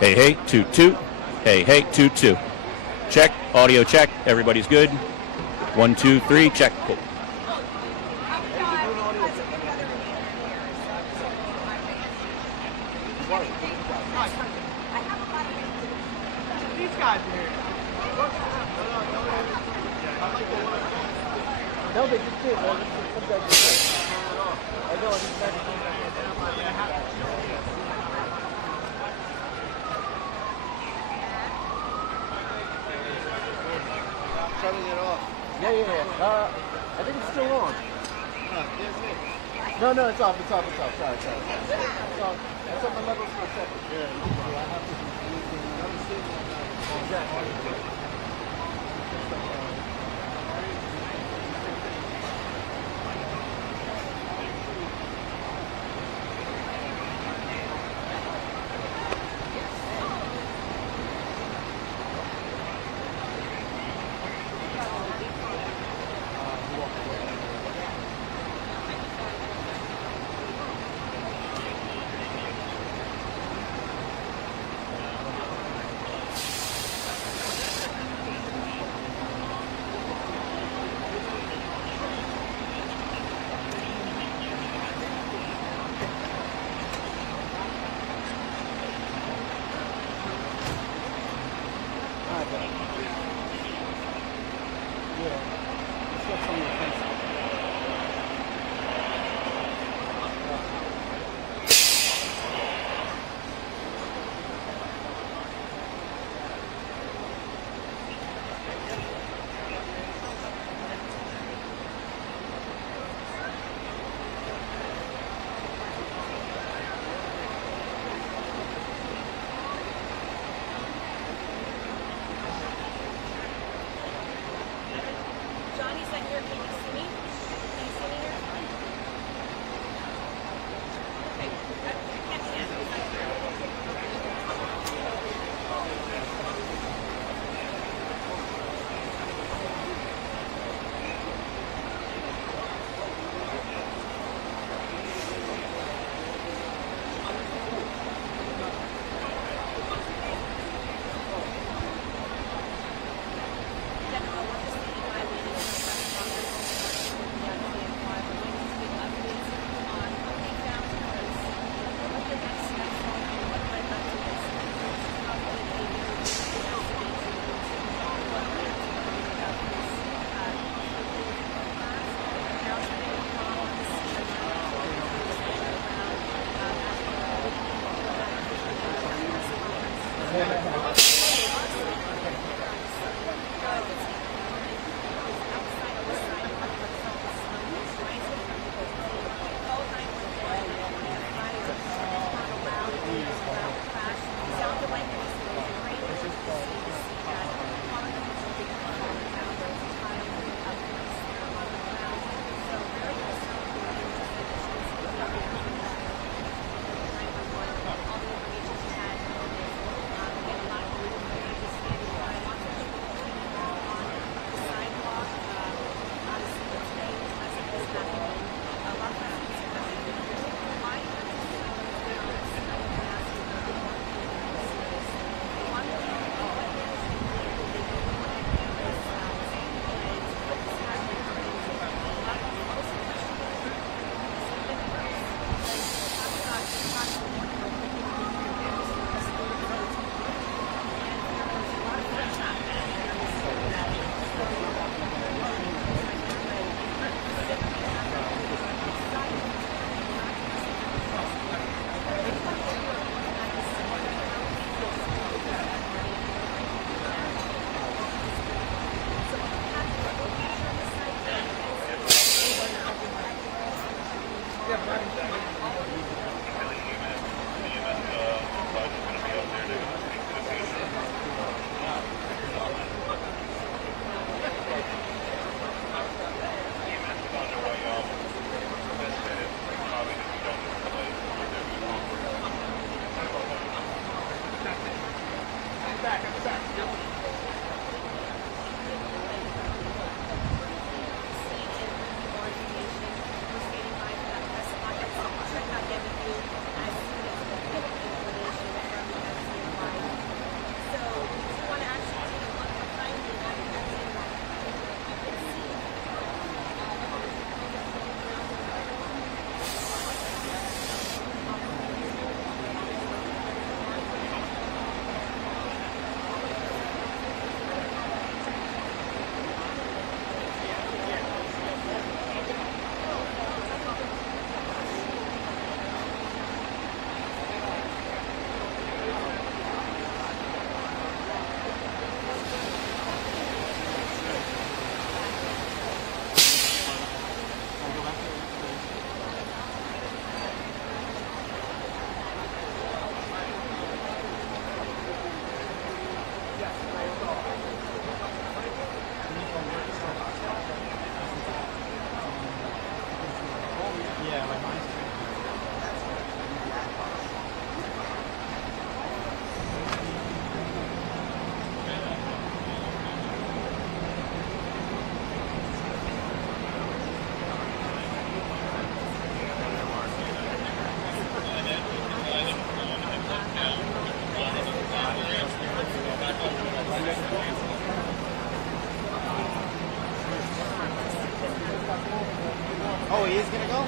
Hey, hey, 2-2. Hey, hey, 2-2. Check, audio check, everybody's good. 1, 2, 3, check. Cool. These guys are here. No, they just did. I know, he's not. Shutting it off. Yeah. I think it's still on. No, it's off. Sorry. It's off. I set my levels for a second. Yeah. I have to do anything. Exactly.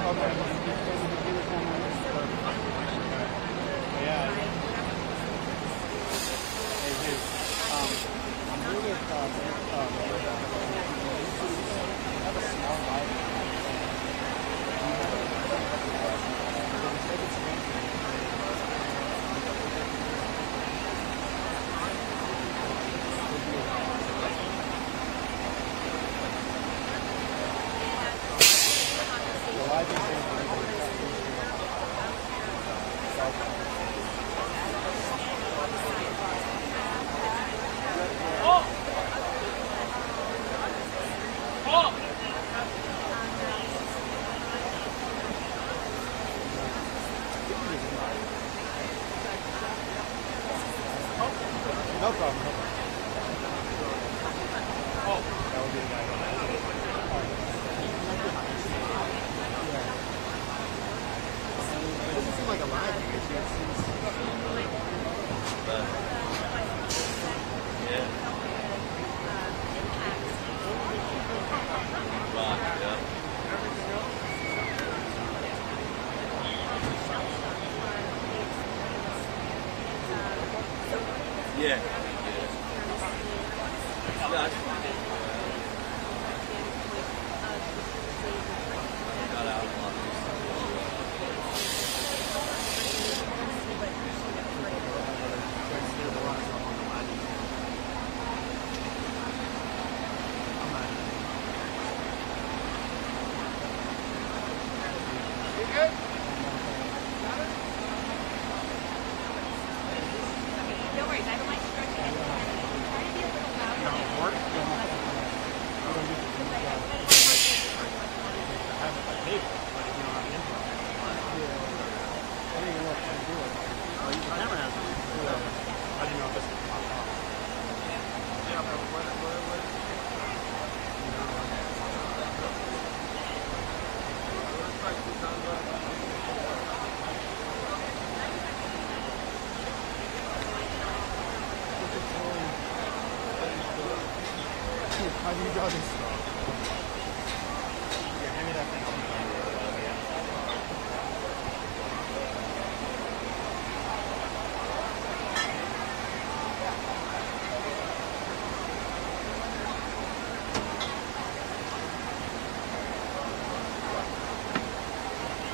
Yeah. Hey, dude. I'm really have a small light. No problem. Oh, that would be the guy. It doesn't seem like a line. Yeah. How do you draw this? Yeah, hand me that thing.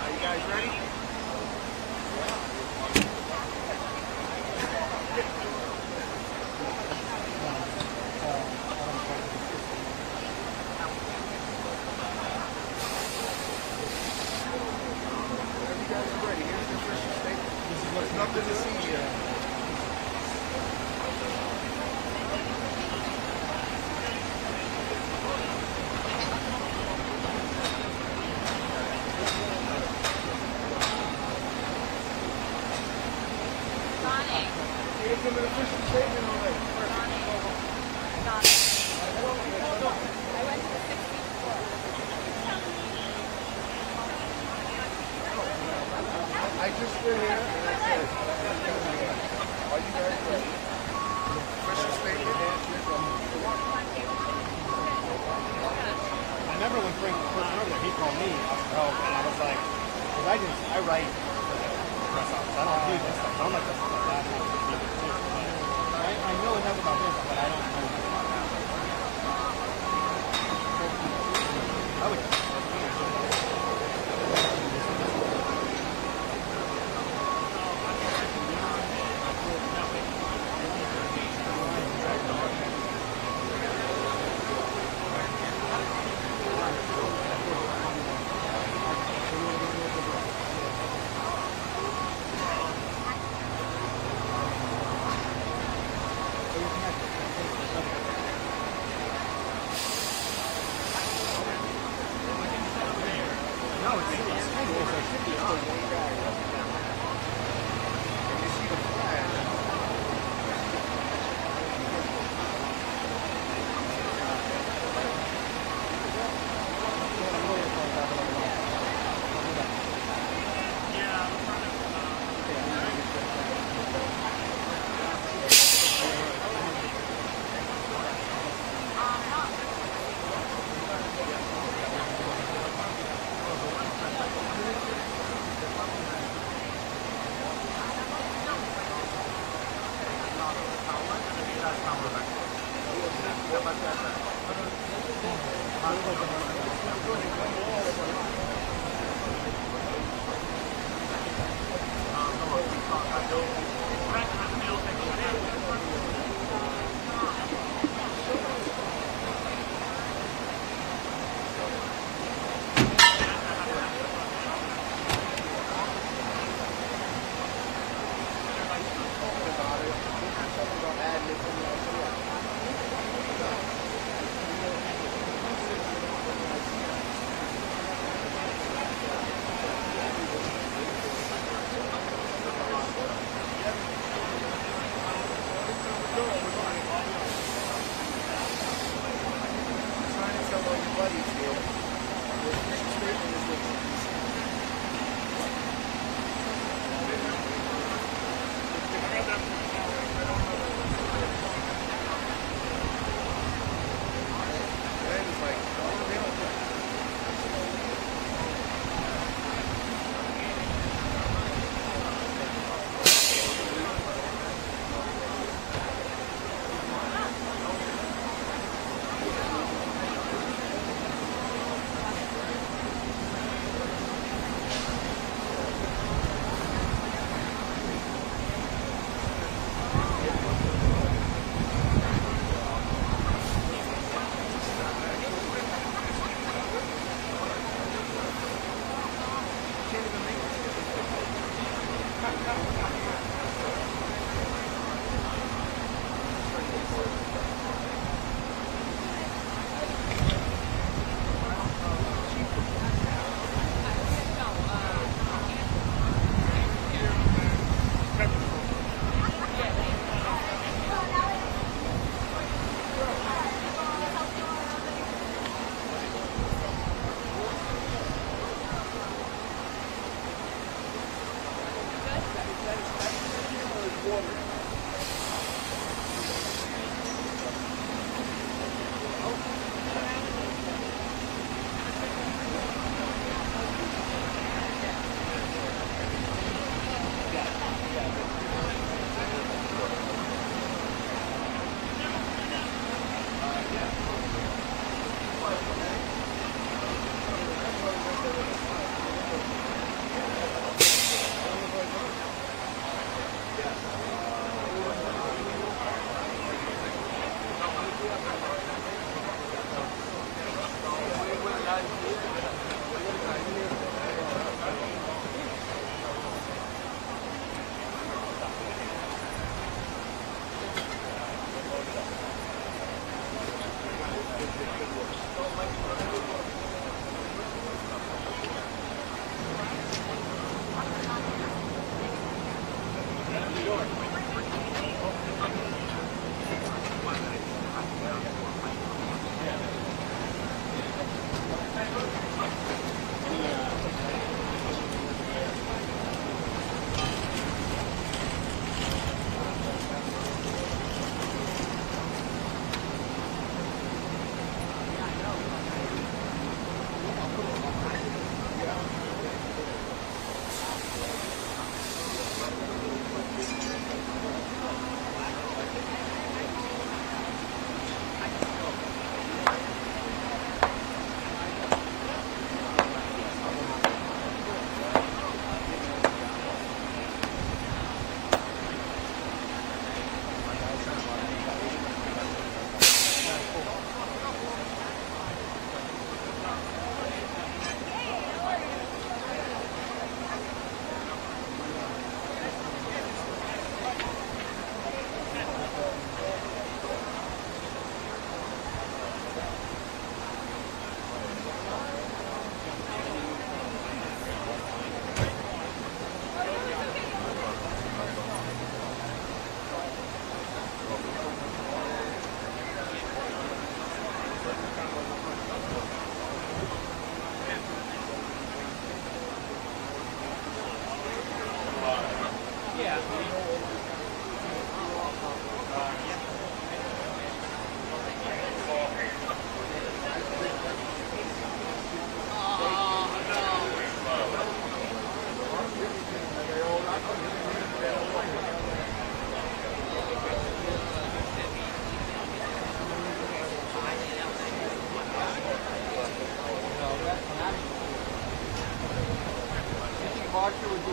Are you guys ready? Nothing to see here. Give him an official statement already. I just stood here and I said, are you guys ready? Official statement. I remember when Frank was first over there, he called me up for help, and I was like, because I write for the press office. I don't do this stuff. I'm like, this is my last one. I know enough about this, but I don't know enough about that. I would. Marshall would be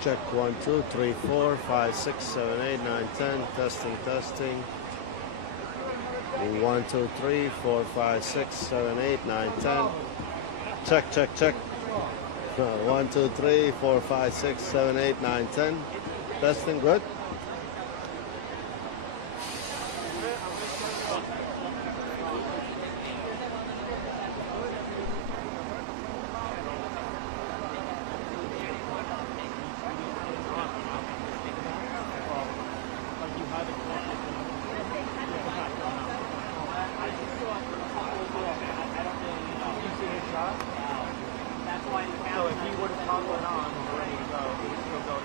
Check 1, 2, 3, 4, 5, 6, 7, 8, 9, 10. Testing, testing. 1, 2, 3, 4, 5, 6, 7, 8, 9, 10. Check, check, check. 1, 2, 3, 4, 5, 6, 7, 8, 9, 10. Testing, good. So if he would have toggled it on and ready to go, he would still go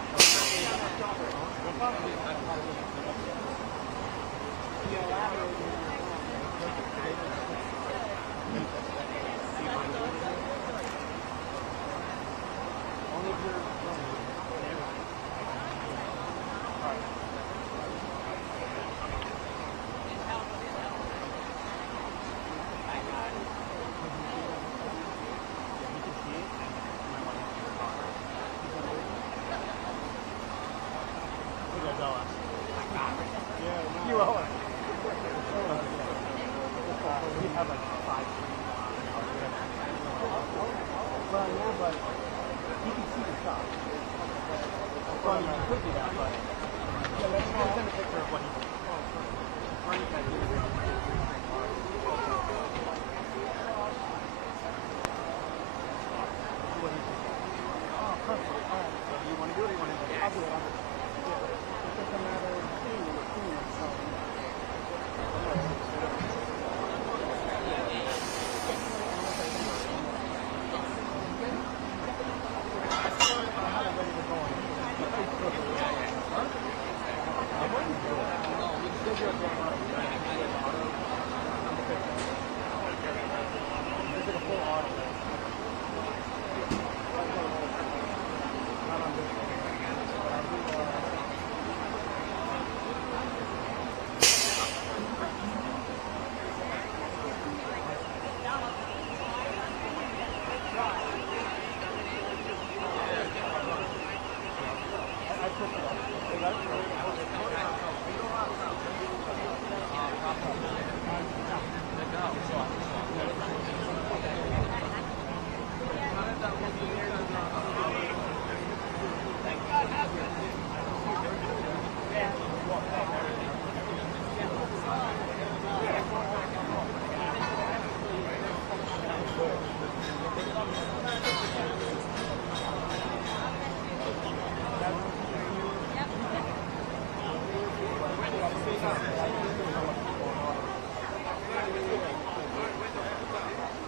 You owe us. We have like 5. Well, yeah, but you can see the shot. Well, you could do that, but let's send a picture of what he did. Oh, perfect. All right. So do you want to do it or you want to do it? I'll do it. It's just a matter of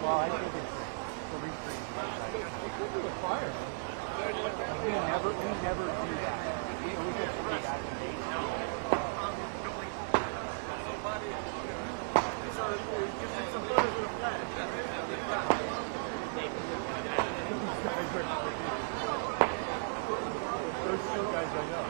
well, I think it's the refreeze. It could be a fire. We never do that. We always have to be back in days. Those two guys I know.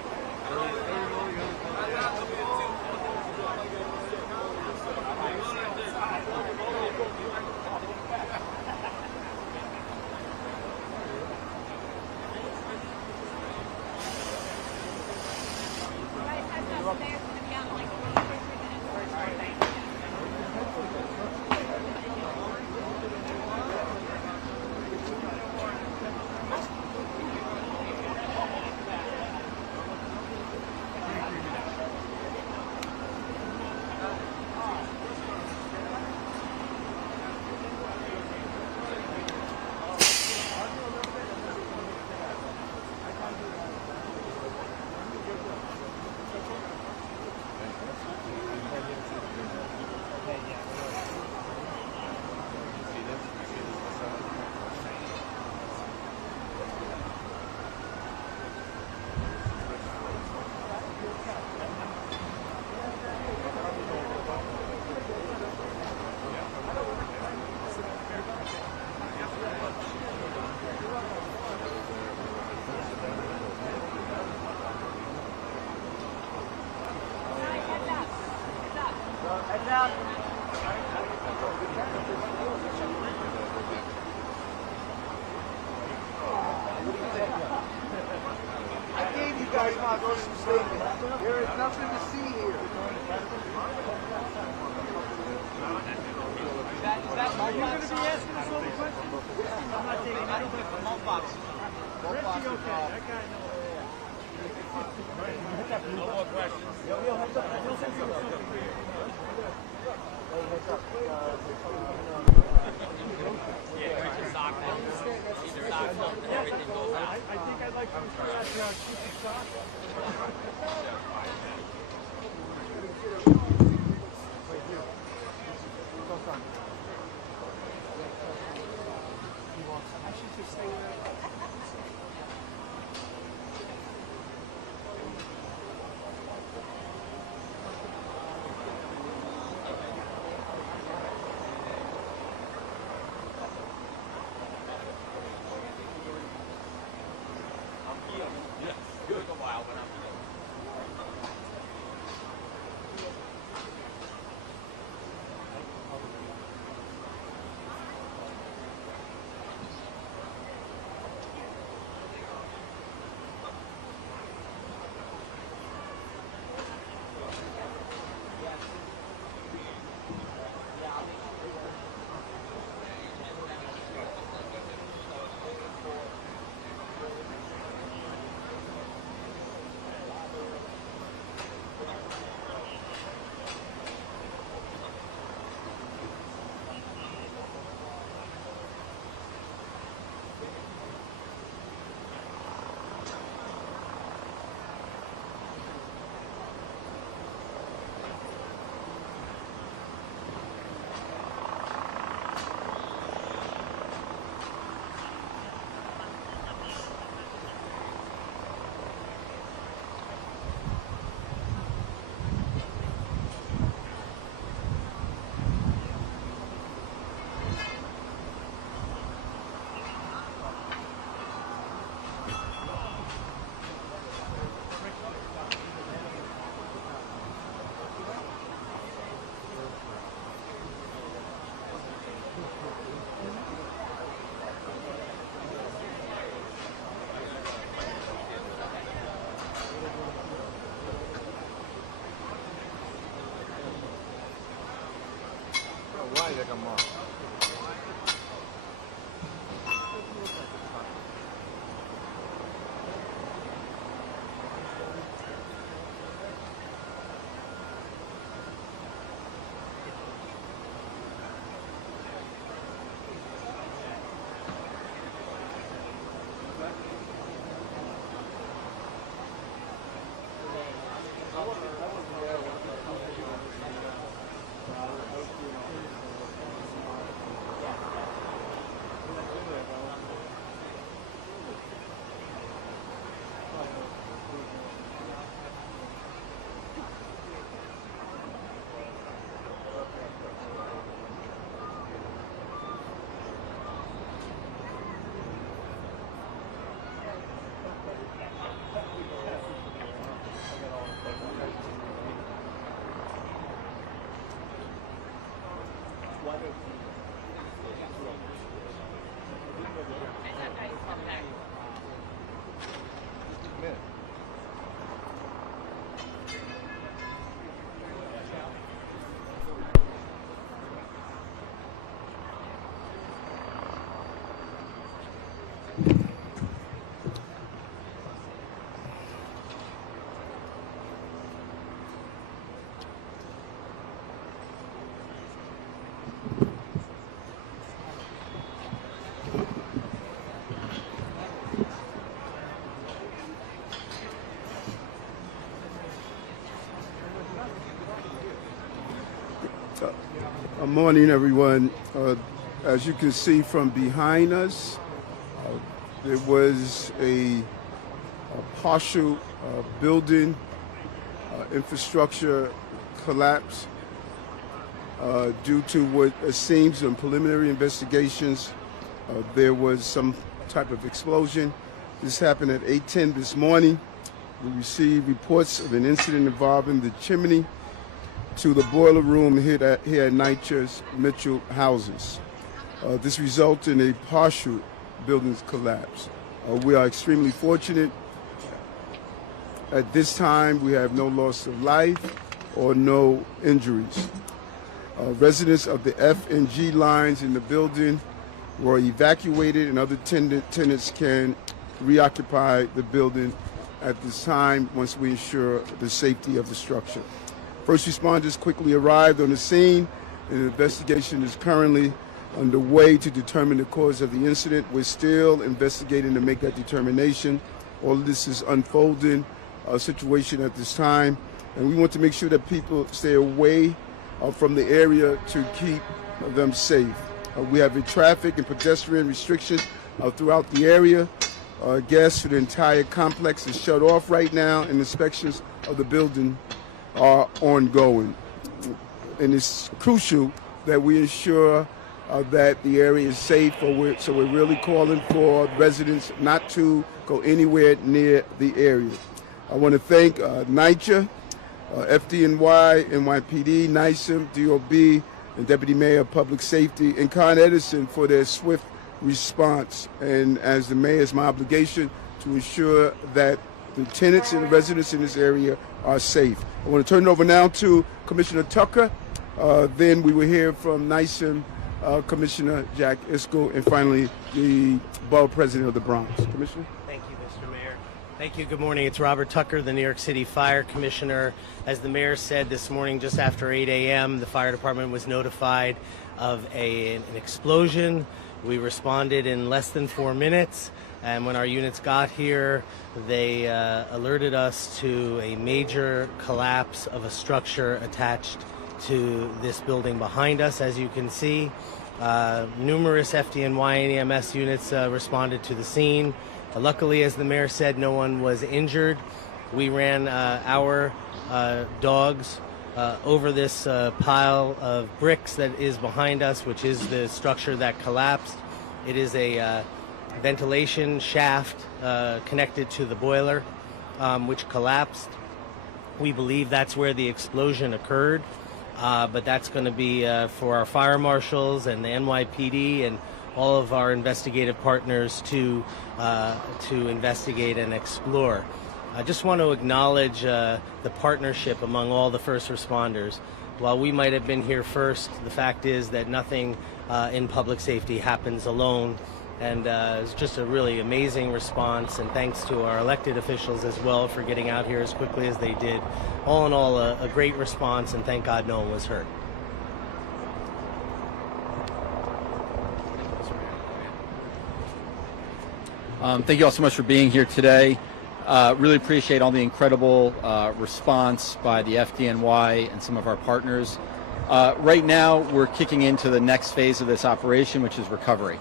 There is nothing to see here. Are you going to be asking us all the questions? I'm not taking anything from malt box. Richie, okay. That guy knows. No more questions. He'll send you something for you. I think I'd like to refer out to our chief of stock. I should just stay there. Good morning, everyone. As you can see from behind us, there was a partial building infrastructure collapse due to what seems in preliminary investigations. There was some type of explosion. This happened at 8:10 this morning. We received reports of an incident involving the chimney to the boiler room here at NYCHA's Mitchell houses. This resulted in a partial building collapse. We are extremely fortunate At this time, we have no loss of life or no injuries. Residents of the F and G lines in the building were evacuated, and other tenants can reoccupy the building at this time once we ensure the safety of the structure. First responders quickly arrived on the scene, and an investigation is currently underway to determine the cause of the incident. We're still investigating to make that determination. All of this is unfolding situation at this time, and we want to make sure that people stay away from the area to keep them safe. We have a traffic and pedestrian restrictions throughout the area. Gas to the entire complex is shut off right now, and inspections of the building are ongoing. And it's crucial that we ensure that the area is safe, so we're really calling for residents not to go anywhere near the area. I want to thank NYCHA, FDNY, NYPD, NYCHA, DOB, and Deputy Mayor of Public Safety, and Con Edison for their swift response. And as the mayor, it's my obligation to ensure that the tenants and the residents in this area are safe. I want to turn it over now to Commissioner Tucker. Then we will hear from NYCHA Commissioner Jack Iskel, and finally the Borough President of the Bronx. Commissioner? Thank you, Mr. Mayor. Thank you. Good morning. It's Robert Tucker, the New York City Fire Commissioner. As the mayor said this morning, just after 8 a.m., the fire department was notified of an explosion. We responded in less than 4 minutes, and when our units got here, they alerted us to a major collapse of a structure attached to this building behind us. As you can see, numerous FDNY and EMS units responded to the scene. Luckily, as the mayor said, no one was injured. We ran our dogs over this pile of bricks that is behind us, which is the structure that collapsed. It is a ventilation shaft connected to the boiler, which collapsed. We believe that's where the explosion occurred, but that's going to be for our fire marshals and the NYPD and all of our investigative partners to investigate and explore. I just want to acknowledge the partnership among all the first responders. While we might have been here first, the fact is that nothing in public safety happens alone. And it's just a really amazing response, and thanks to our elected officials as well for getting out here as quickly as they did. All in all, a great response, and thank God no one was hurt. Thank you all so much for being here today. Really appreciate all the incredible response by the FDNY and some of our partners. Right now, we're kicking into the next phase of this operation, which is recovery.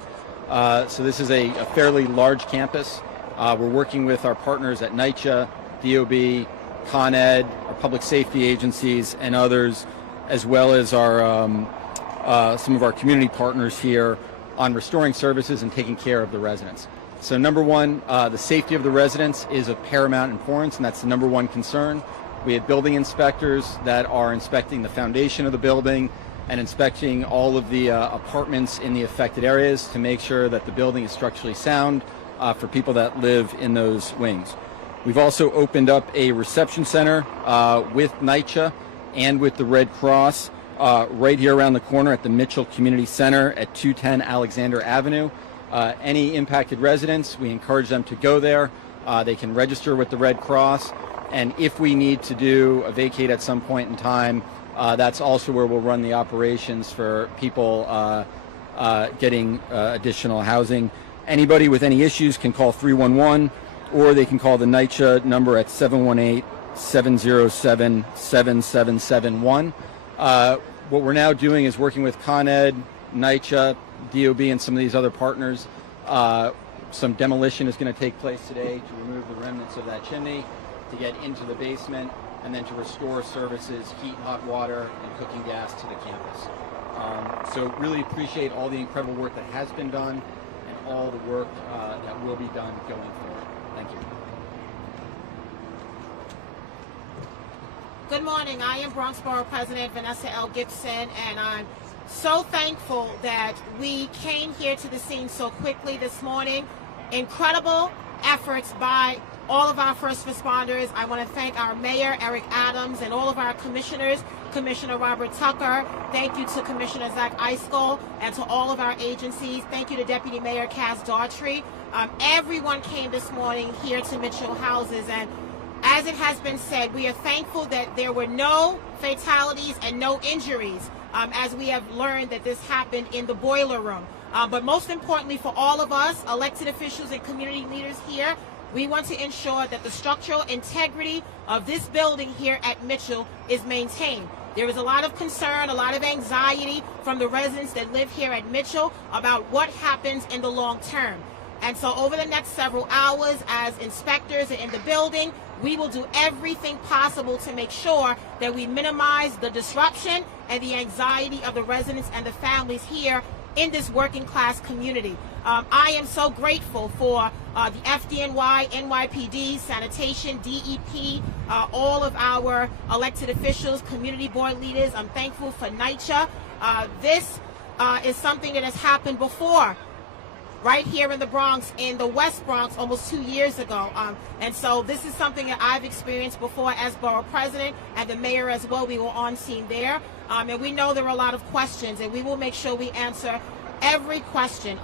So this is a fairly large campus. We're working with our partners at NYCHA, DOB, Con Ed, our public safety agencies, and others, as well as our some of our community partners here on restoring services and taking care of the residents. So number one, the safety of the residents is of paramount importance, and that's the number one concern. We have building inspectors that are inspecting the foundation of the building and inspecting all of the apartments in the affected areas to make sure that the building is structurally sound for people that live in those wings. We've also opened up a reception center with NYCHA and with the Red Cross right here around the corner at the Mitchell Community Center at 210 Alexander Avenue. Any impacted residents, we encourage them to go there. They can register with the Red Cross, and if we need to do a vacate at some point in time, that's also where we'll run the operations for people getting additional housing. Anybody with any issues can call 311, or they can call the NYCHA number at 718-707-7771. What we're now doing is working with Con Ed, NYCHA, DOB, and some of these other partners. Some demolition is going to take place today to remove the remnants of that chimney, to get into the basement, and then to restore services, heat, hot water, and cooking gas to the campus. So really appreciate all the incredible work that has been done and all the work that will be done going forward. Thank you. Good morning. I am Bronx Borough President Vanessa L. Gibson, and I'm so thankful that we came here to the scene so quickly this morning. Incredible efforts by all of our first responders. I want to thank our mayor, Eric Adams, and all of our commissioners, Commissioner Robert Tucker. Thank you to Commissioner Zach Eiskell and to all of our agencies. Thank you to Deputy Mayor Cass Daughtry. Everyone came this morning here to Mitchell Houses, and as it has been said, we are thankful that there were no fatalities and no injuries, as we have learned that this happened in the boiler room. But most importantly for all of us, elected officials and community leaders here, we want to ensure that the structural integrity of this building here at Mitchell is maintained. There is a lot of concern, a lot of anxiety from the residents that live here at Mitchell about what happens in the long term. And so over the next several hours, as inspectors are in the building, we will do everything possible to make sure that we minimize the disruption and the anxiety of the residents and the families here in this working class community. I am so grateful for the FDNY, NYPD, sanitation, DEP, all of our elected officials, community board leaders. I'm thankful for NYCHA. This is something that has happened before, right here in the Bronx, in the West Bronx, almost 2 years ago. And so this is something that I've experienced before as borough president, and the mayor as well. We were on scene there. And we know there are a lot of questions, and we will make sure we answer every question.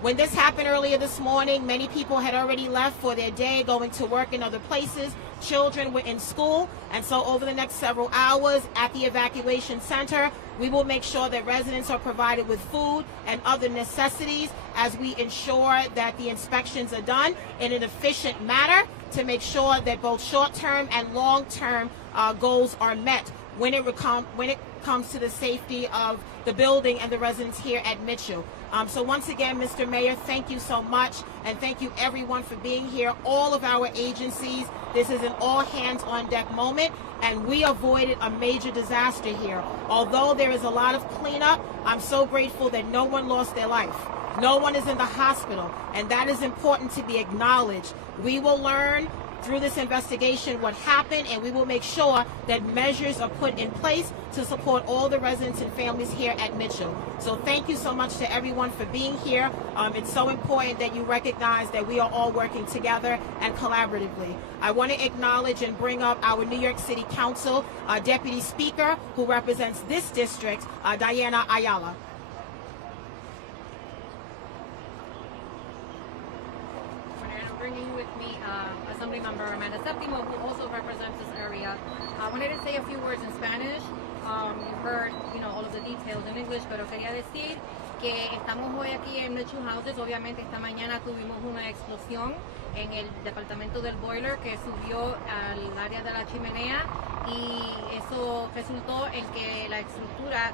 When this happened earlier this morning, many people had already left for their day, going to work in other places. Children were in school, and so over the next several hours at the evacuation center, we will make sure that residents are provided with food and other necessities as we ensure that the inspections are done in an efficient manner to make sure that both short-term and long-term goals are met when it comes to the safety of the building and the residents here at Mitchell. So once again, Mr. Mayor, thank you so much, and thank you everyone for being here, all of our agencies. This is an all-hands-on-deck moment, and we avoided a major disaster here. Although there is a lot of cleanup, I'm so grateful that no one lost their life. No one is in the hospital, and that is important to be acknowledged. We will learn through this investigation what happened, and we will make sure that measures are put in place to support all the residents and families here at Mitchell. So thank you so much to everyone for being here. It's so important that you recognize that we are all working together and collaboratively. I want to acknowledge and bring up our New York City Council Deputy Speaker, who represents this district, Diana Ayala. Bringing with me Assemblymember Amanda Septimo, who also represents this area. I wanted to say a few words in Spanish. You heard, all of the details in English, pero quería decir que estamos hoy aquí en Mitchell Houses. Obviamente esta mañana tuvimos una explosión en el departamento del boiler que subió al área de la chimenea, y eso resultó en que la estructura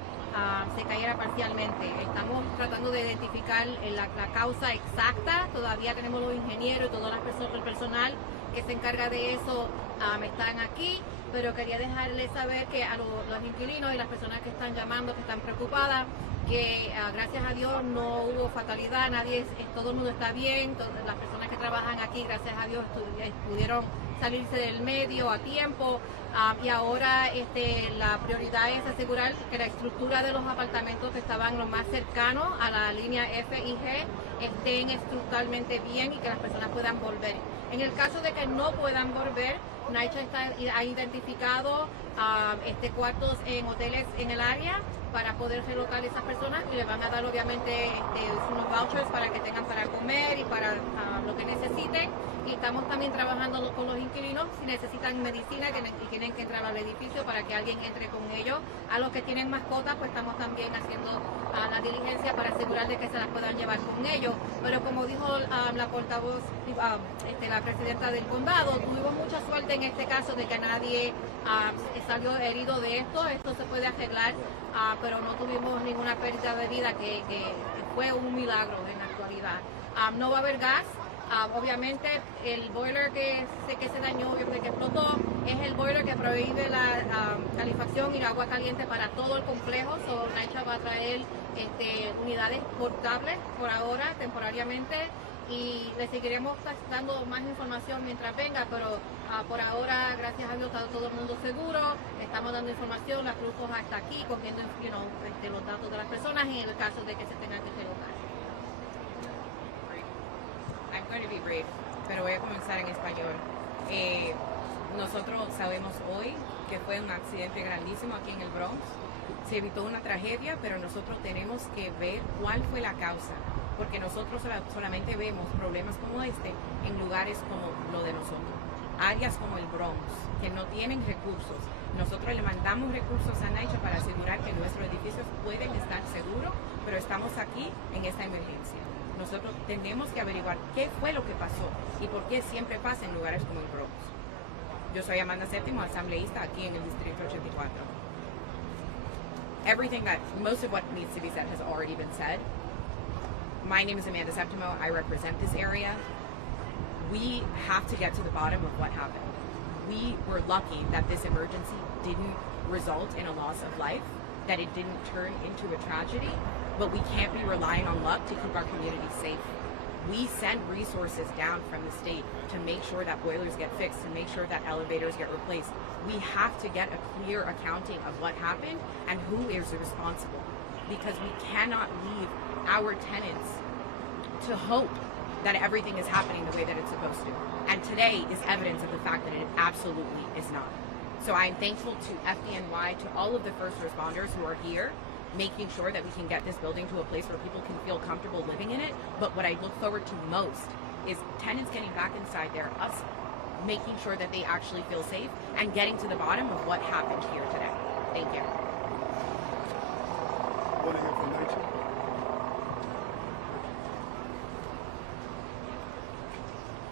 se cayera parcialmente. Estamos tratando de identificar la causa exacta. Todavía tenemos los ingenieros y todo el personal que se encarga de eso están aquí, pero quería dejarles saber que a los inquilinos y las personas que están llamando, que están preocupadas, que gracias a Dios no hubo fatalidad, todo el mundo está bien, todas las personas que trabajan aquí, gracias a Dios, pudieron salirse del medio a tiempo, y ahora la prioridad es asegurar que la estructura de los apartamentos que estaban lo más cercanos a la línea F y G estén estructuralmente bien y que las personas puedan volver. En el caso de que no puedan volver, NYCHA ha identificado cuartos en hoteles en el área para poder relocar a esas personas, y les van a dar obviamente unos vouchers para que tengan para comer y para lo que necesiten. Y estamos también trabajando con los inquilinos si necesitan medicina y tienen que entrar al edificio para que alguien entre con ellos. A los que tienen mascotas, pues estamos también haciendo la diligencia para asegurar de que se las puedan llevar con ellos. Pero como dijo la portavoz, la presidenta del condado, tuvimos mucha suerte en este caso de que nadie salió herido de esto. Esto se puede arreglar, pero no tuvimos ninguna pérdida de vida, que fue un milagro en la actualidad. No va a haber gas. Obviamente el boiler que se dañó, que explotó, es el boiler que prohíbe la calefacción y el agua caliente para todo el complejo. NYCHA va a traer unidades portables por ahora, temporariamente, y le seguiremos dando más información mientras venga, pero por ahora, gracias a Dios, está todo el mundo seguro. Estamos dando información, la Cruz Roja está aquí cogiendo los datos de las personas en el caso de que se tengan que relocar. I'm going to be brief. pero voy a comenzar en español. Nosotros sabemos hoy que fue un accidente grandísimo aquí en el Bronx. Se evitó una tragedia, pero nosotros tenemos que ver cuál fue la causa, porque nosotros solamente vemos problemas como este en lugares como lo de nosotros. Áreas como el Bronx, que no tienen recursos. Nosotros le mandamos recursos a NYCHA para asegurar que nuestros edificios pueden estar seguros, pero estamos aquí en esta emergencia. Nosotros tenemos que averiguar qué fue lo que pasó y por qué siempre pasa en lugares como el Bronx. Yo soy Amanda Séptimo, asambleísta aquí en el Distrito 84. Most of what needs to be said has already been said. My name is Amanda Septimo. I represent this area. We have to get to the bottom of what happened. We were lucky that this emergency didn't result in a loss of life, that it didn't turn into a tragedy, but we can't be relying on luck to keep our community safe. We send resources down from the state to make sure that boilers get fixed, to make sure that elevators get replaced. We have to get a clear accounting of what happened and who is responsible, because we cannot leave our tenants to hope that everything is happening the way that it's supposed to. And today is evidence of the fact that it absolutely is not. So I'm thankful to FDNY, to all of the first responders who are here, making sure that we can get this building to a place where people can feel comfortable living in it. But what I look forward to most is tenants getting back inside there, us making sure that they actually feel safe, and getting to the bottom of what happened here today. Thank you.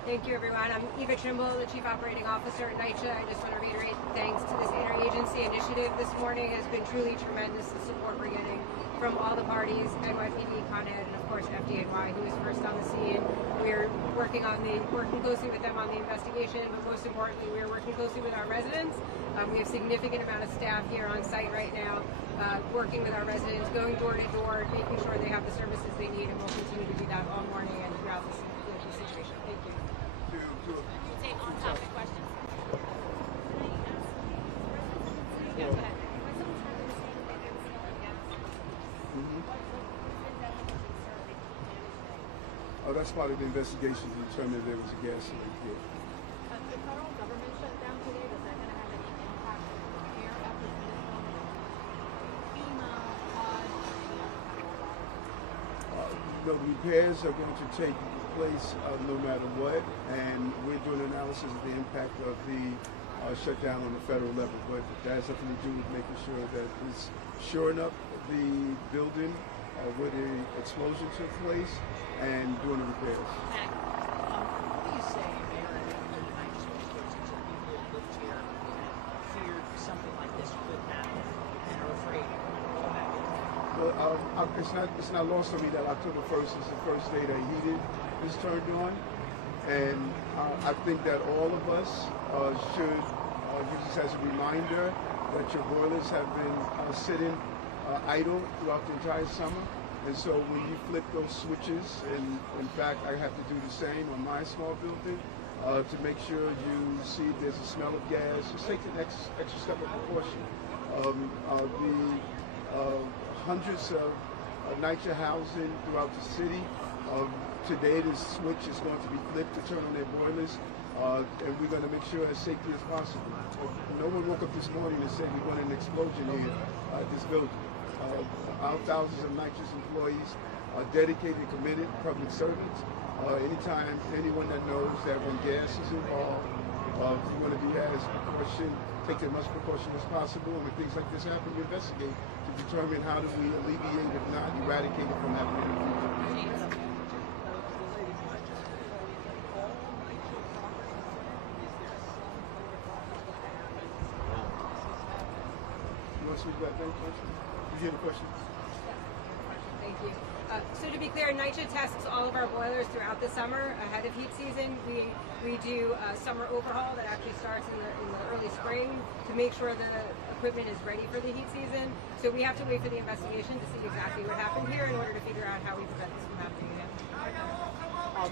Thank you, everyone. I'm Eva Trimble, the Chief Operating Officer at NYCHA. I just want to reiterate thanks to this interagency initiative this morning. It has been truly tremendous, the support we're getting from all the parties, NYPD, Con Ed, and of course FDNY, who is first on the scene. We're working closely with them on the investigation, but most importantly, we're working closely with our residents. We have significant amount of staff here on site right now, working with our residents, going door to door, making sure they have the services they need, and we'll continue to do that all morning and throughout this situation. Thank you. We'll take on-topic questions. Oh, that's part of the investigation to determine if there was a gas leak here. The federal government shut down today. Is that going to have any impact on the repair efforts in this moment? FEMA, The repairs are going to take place no matter what, and we're doing an analysis of the impact of the shutdown on the federal level, but that has nothing to do with making sure that it's shoring up the building where the explosion took place and doing the repairs. What do you say, Mayor, in the United States to people that lived here and feared something like this could happen and are afraid of that? Well, it's not lost on me that October 1st is the first day that heating is turned on, and I think that all of us should use this as a reminder that your boilers have been sitting idle throughout the entire summer, and so when you flip those switches, and in fact I have to do the same on my small building, to make sure you see if there's a smell of gas, just take the next extra step of precaution. The hundreds of NYCHA housing throughout the city. Today the switch is going to be flipped to turn on their boilers, and we're going to make sure as safely as possible. No one woke up this morning and said we want an explosion here at this building. Our thousands of NYCHA's employees are dedicated, committed public servants. Anytime anyone that knows that when gas is involved, you want to be as take as much precaution as possible, and when things like this happen, you investigate to determine how do we alleviate, if not eradicate it from happening in the future. You want to speak about that question? Did you hear the question? Thank you. So to be clear, NYCHA tests all of our boilers throughout the summer ahead of heat season. We do a summer overhaul that actually starts in the early spring to make sure the equipment is ready for the heat season. So we have to wait for the investigation to see exactly what happened here in order to figure out how we prevent this from happening again.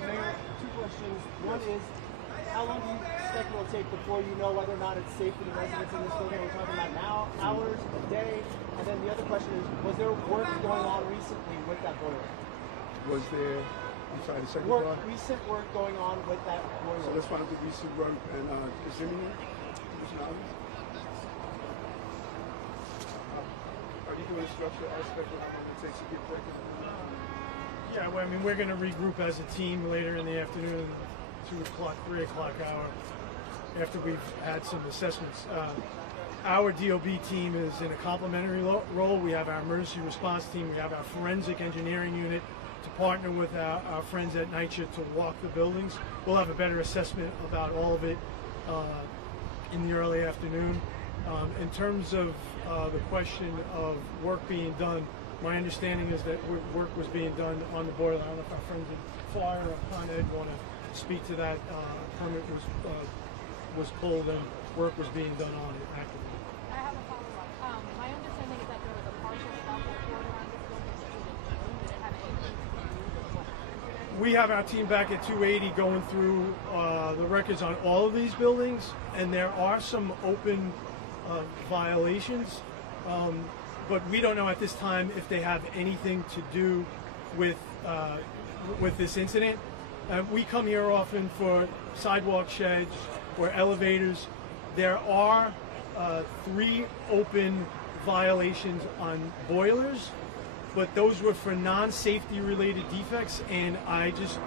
Mayor, two questions. One is, how long do you expect it will take before you know whether or not it's safe for the residents in this building? Are we talking about now, hours, a day? And then the other question is, was there work going on recently with that boiler? Was there? I'm sorry, the second Work, part? recent work going on with that boiler. So let's find out the recent work and is there any? Are you doing a structural aspect of how long it takes to get working? Yeah, well, I mean, we're going to regroup as a team later in the afternoon, 2 o'clock, 3 o'clock hour, after we've had some assessments. Our DOB team is in a complementary role. We have our emergency response team. We have our forensic engineering unit to partner with our friends at NYCHA to walk the buildings. We'll have a better assessment about all of it in the early afternoon. In terms of the question of work being done, my understanding is that work was being done on the boiler. I don't know if our friends at Fire or Con Ed want to speak to that. Permit was pulled and work was being done on it actively. I have a follow-up. My understanding is that there was a partial stop report around this building. Did it have anything to do with what happened today? We have our team back at 280 going through the records on all of these buildings, and there are some open violations, but we don't know at this time if they have anything to do with this incident. We come here often for sidewalk sheds or elevators. There are 3 open violations on boilers, but those were for non-safety related defects, and I just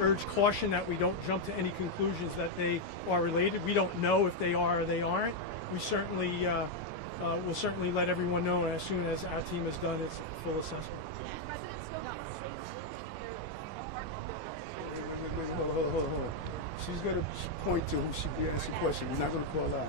urge caution that we don't jump to any conclusions that they are related. We don't know if they are or they aren't. We certainly will certainly let everyone know as soon as our team has done its full assessment. Hold on. She's going to point to who she be asking questions. We're not going to call out.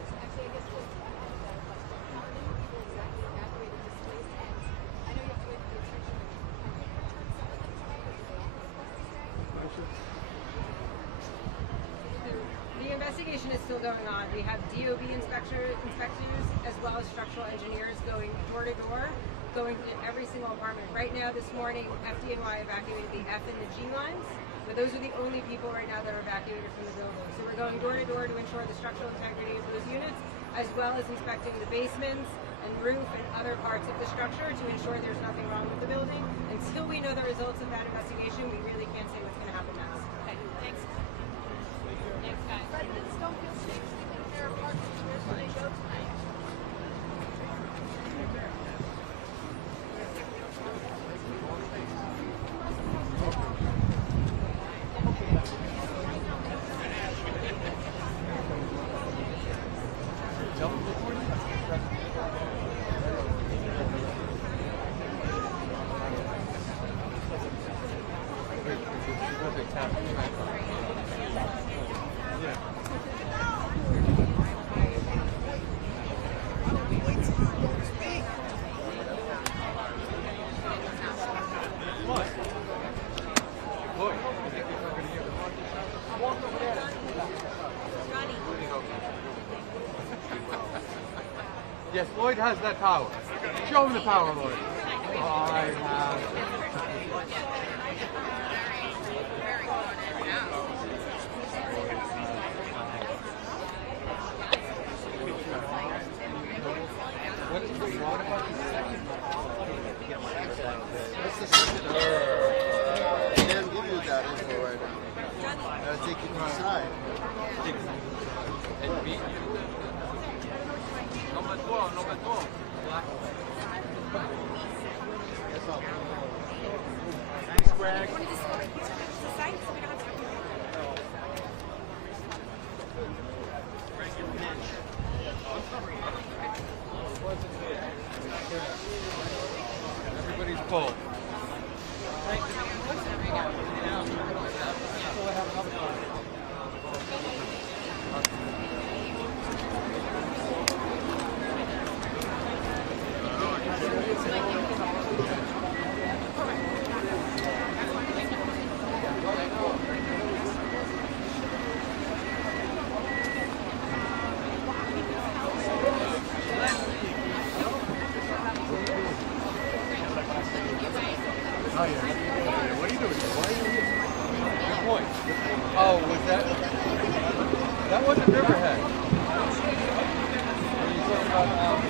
The investigation is still going on. We have DOB inspectors as well as structural engineers going door to door, going to every single apartment. Right now, this morning, FDNY evacuated the F and the G lines, but those are the only people right now that are evacuated from the building. So we're going door to door to ensure the structural integrity of those units, as well as inspecting the basements and roof and other parts of the structure to ensure there's nothing wrong with the building. Until we know the results of that investigation, we really can't say what's going to happen next. Okay, thanks. Thanks, guys. Residents don't feel safe sleeping in their apartments. Where should they go tonight? Yes, Lloyd has that power. Show him the power, Lloyd. I have. What's the second? They didn't give you that info right now. I'll take you inside. Number 12. Thanks, Greg. Everybody's full. What are you doing? Why are you here? Good point. Oh, was that? That wasn't Riverhead. Are you talking about?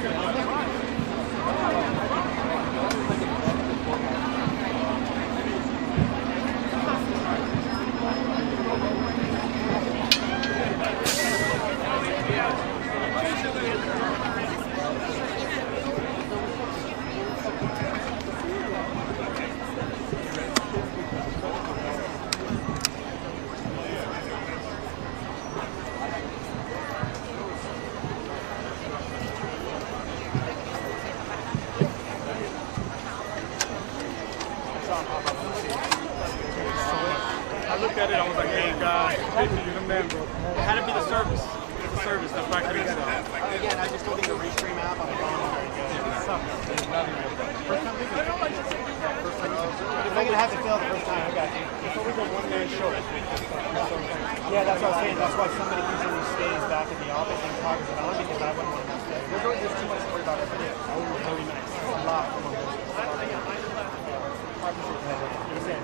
You're the man, bro. It had to be the service. It's the service that's not getting stuff. Again, I just don't think the restream app on the phone is very good. It sucks. There's nothing real good. First time we did it. If I'm going to have to fail the first time, I got you. It's always a one-man show. Yeah, that's what I was saying. That's why somebody usually stays back at the office and talks it on because I wouldn't want to stay. There's too much to worry about every day. Over 30 minutes. It's a lot.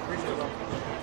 Appreciate it.